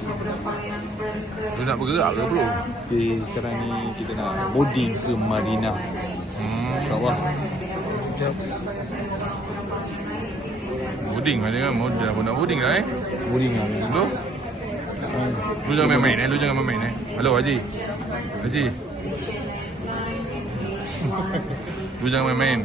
Lu nak bergerak ke bro? Okay, sekarang ni kita nak boarding ke Madinah. InsyaAllah. Boarding macam kan? Dah pun nak boarding dah Boarding lah. Lu? Lu jangan main-main Lu jangan main-main Halo Haji. Haji. Lu jangan main-main.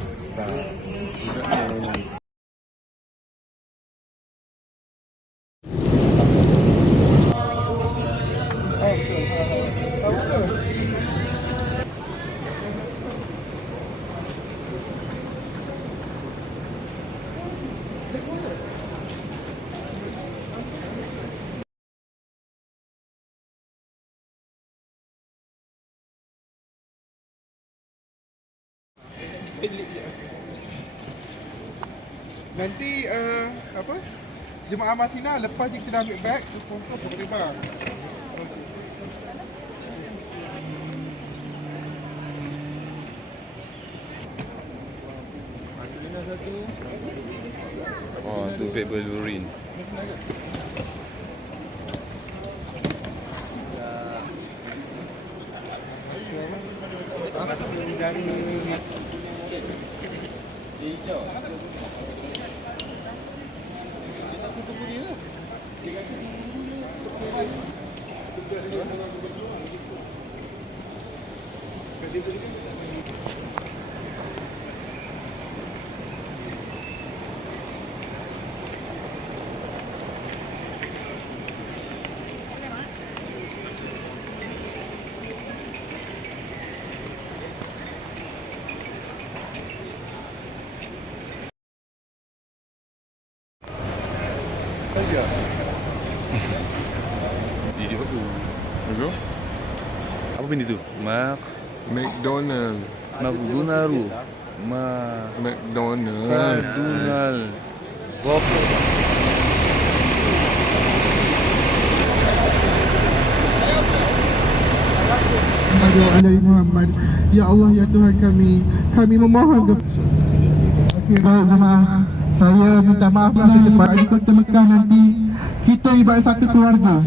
Nanti apa? Jemaah Masina lepas je kita ambil beg, confirm boleh bang. Oh, tu vape berlurin. Jadi apa tu? Apa? Apa benda tu? McDonald. McDonald. McDonald. Zopo. Alaihi Muhammad. Ya Allah ya Tuhan kami memohon. Okey, baik jemaah. Saya minta maaf lah secepat di Kota Mekah nanti. Kita ibarat satu keluarga.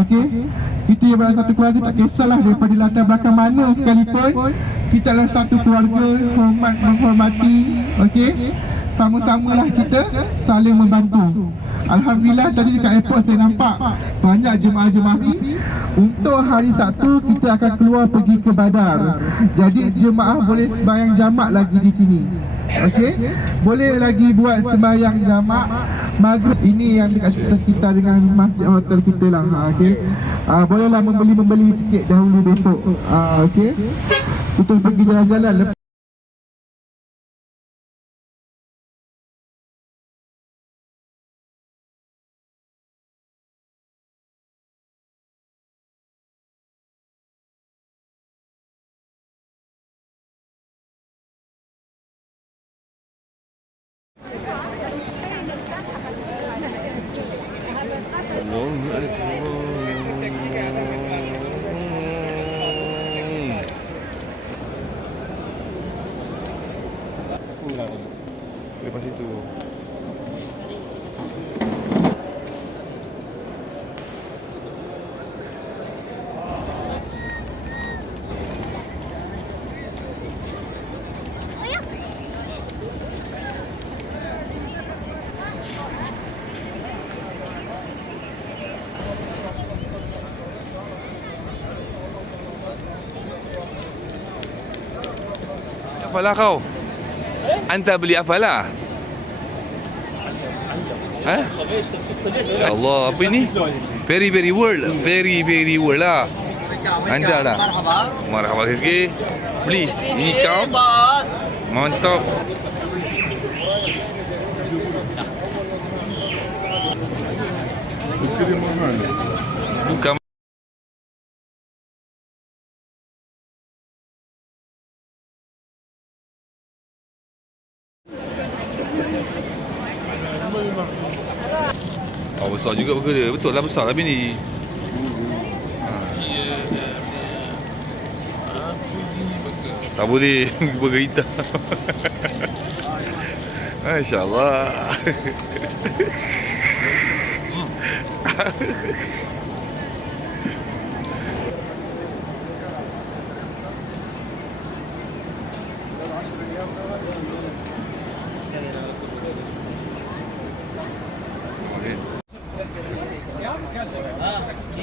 Okey? Kita ibarat satu keluarga, tak kisahlah daripada latar belakang mana sekalipun. Kita adalah satu keluarga, hormat menghormati. Okey? Sama-samalah kita saling membantu. Alhamdulillah tadi dekat airport saya nampak banyak jemaah-jemaah ni. Untuk hari Sabtu kita akan keluar pergi ke Badar. Jadi jemaah boleh sembahyang jamak lagi di sini. Okey? Boleh lagi buat sembahyang jamak maghrib. Ini yang dekat sekitar dengan masjid hotel kita lah. Okey. Bolehlah membeli sikit dahulu besok. Okey. Kita pergi jalan-jalan. Lepas itu apalah kau? Anta beli apalah? Allah, apa ini? Very world lah. Anda lah. Marhaba sikit. Please, ini kau. Mantap. Bukan. Oh, besar juga burger dia. Betul lah besar tapi ni. Tak boleh burger hitam. Masya-Allah.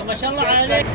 ما شاء الله عليك.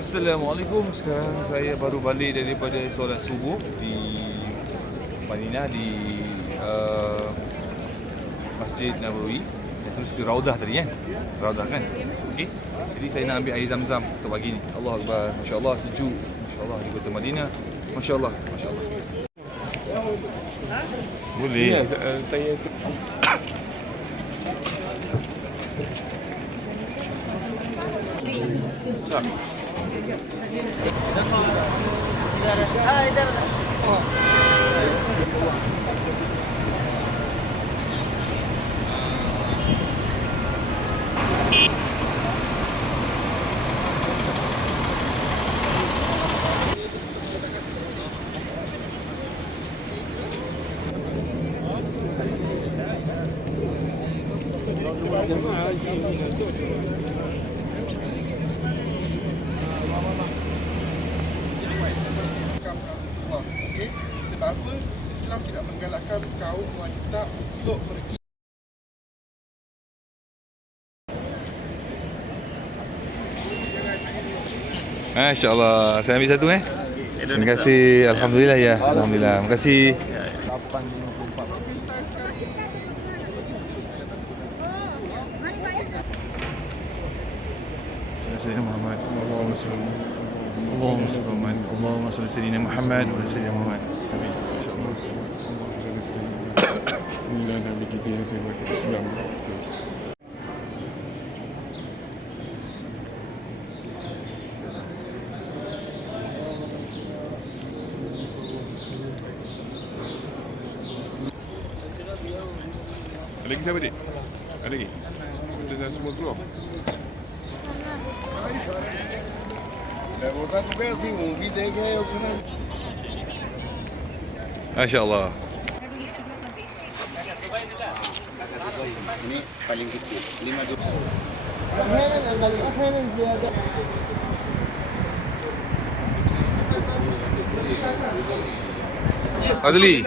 Assalamualaikum. Sekarang saya baru balik daripada solat subuh di Madinah di Masjid Nabawi. Dan terus ke Raudah tadi kan? Raudah kan? Okey. Jadi saya nak ambil air zam-zam untuk pagi ni. Allah Akbar. Masya-Allah sejuk. Masya-Allah di kota Madinah. Masya-Allah. Masya-Allah. Boleh. Ya, saya Okey, sebab apa Islam tidak menggalakkan kaum wanita untuk pergi. Masya-Allah. Saya ambil satu Terima kasih. Alhamdulillah ya. Alhamdulillah. Terima kasih. Sayyidina Muhammad. Allahumma salli. Allahumma salli Muhammad. Allahumma salli Sayyidina Muhammad wa Sayyidina Muhammad. Amin. Insyaallah. Inilah Nabi kita yang sebat Islam. Ada lagi siapa dik? Ada lagi? Macam dah semua keluar? Masya-Allah. Ini paling kecil 5 احيانا زياده. Adli.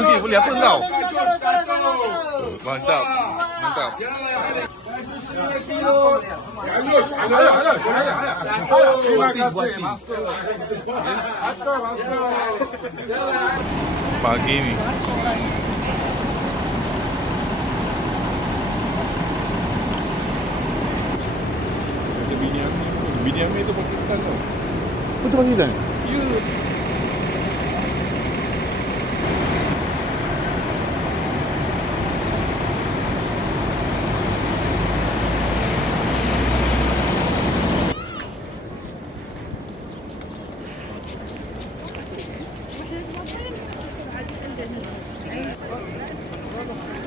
Duduk boleh apa kau? Mantap. Mantap. Pagi ni. Ada bini Amir pun. Bini Amir tu Pakistan tau. Betul Pakistan? Ya.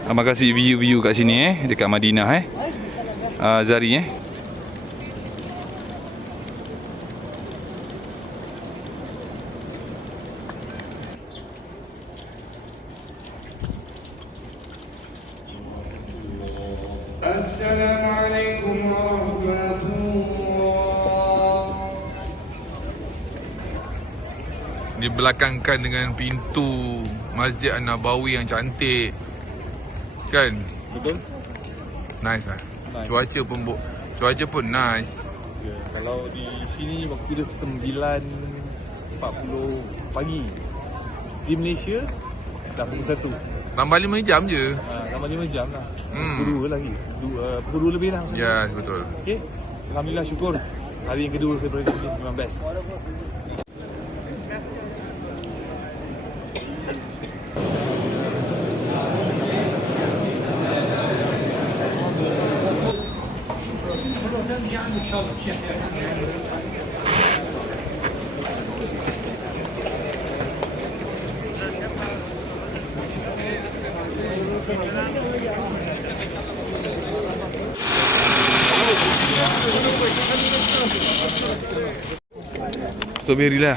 Terima kasih view-view kat sini dekat Madinah Zari Assalamualaikum warahmatullahi. Dibelakangkan dengan pintu Masjid An-Nabawi yang cantik. Kan? Betul? Nice lah. Nice. Cuaca pun nice. Ya, kalau di sini waktu dia 9.40 pagi. Di Malaysia dah pukul 1. Tambah 5 jam je. Tambah 5 jam lah. Hmm. Pukul 2 lagi. Pukul 2 lebih lah. Yes, betul. Okey. Alhamdulillah, syukur. Hari yang kedua saya berada di sini memang best. Strawberry lah.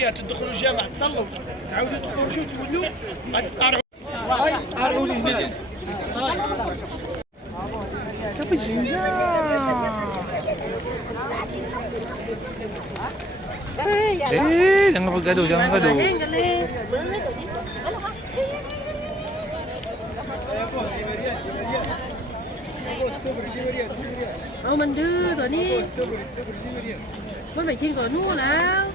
هي تدخلوا الجامعة تصلوا تعاودوا تدخلوا شو تقولوا ما تقارعوا Jangan bergaduh, jangan bergaduh. Đâu mình đưa rồi đi. Con phải trên cỏ nua nào.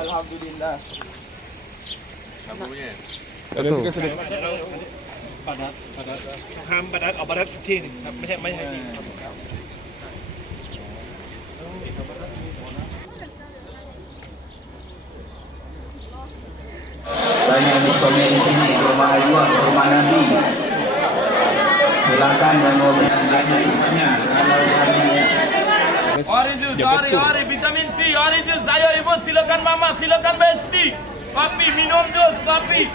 Alhamdulillah. Apa punya? ham badat ở badat thiênไม่ใช่นี่ Banyak diskonnya di sini, rumah ayuan, rumah Nabi. Silakan yang mau belanja diskonnya. Orange, vitamin C, orange, saya ibu silakan mama, silakan besti. Kopi, minum jus, kopi.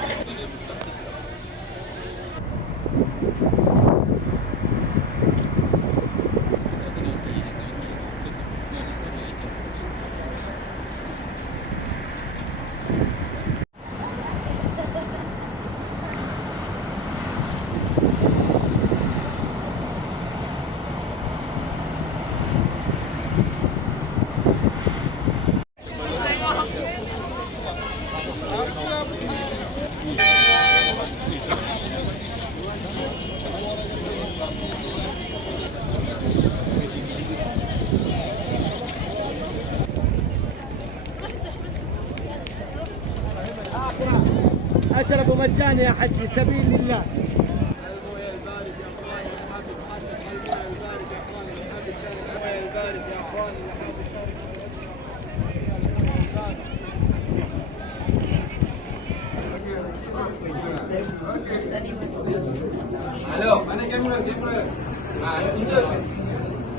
أشرب مجانا يا حجي سبيل لله. Halo. Mana kamera?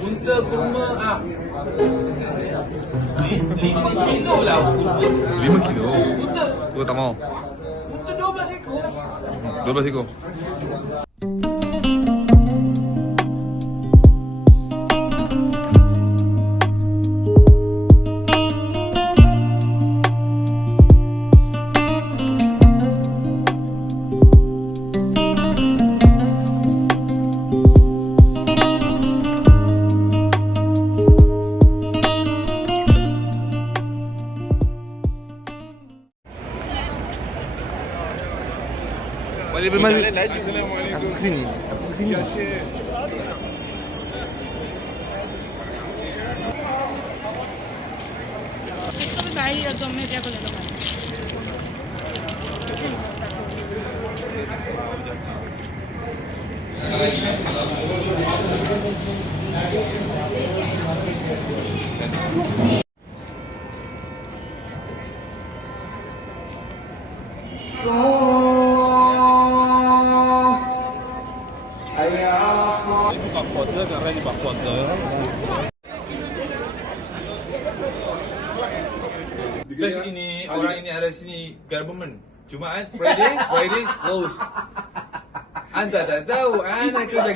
Unta kurma 5 kilo lah. 5 kilo. Gua tak mau. Unta 12 ekor. 12 ekor. Mari. Aku ke sini. Kami bahaya dah tuan meja boleh lepas. Best ini orang ini ada sini government. Jumaat Friday close. Anda tak tahu anak kerja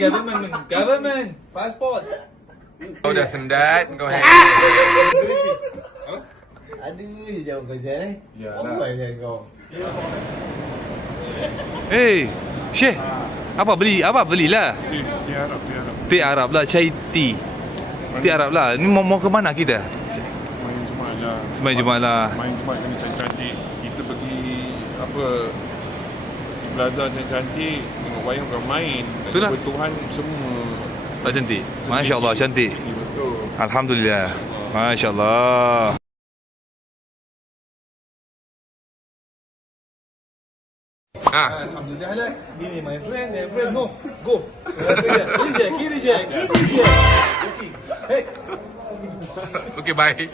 government passport. Kau dah sendat, kau hack. Aduh, jauh kerja ni. Ya Apa lah. ni kau? Hey, Syekh. Apa belilah? Teh Arab lah, chai tea. Teh Arab lah. Ni mau ke mana kita? Main Jumaat lah. Semain Jumaat lah. Main Jumaat kena cantik-cantik. Kita pergi apa di plaza cantik-cantik, tengok wayang bukan main. Itulah. Bertuhan semua Tak cantik? Masya Allah cantik. Alhamdulillah. Masya Allah. Alhamdulillah lah. Gini my friend, no. Go. Kiri je. Okay, bye.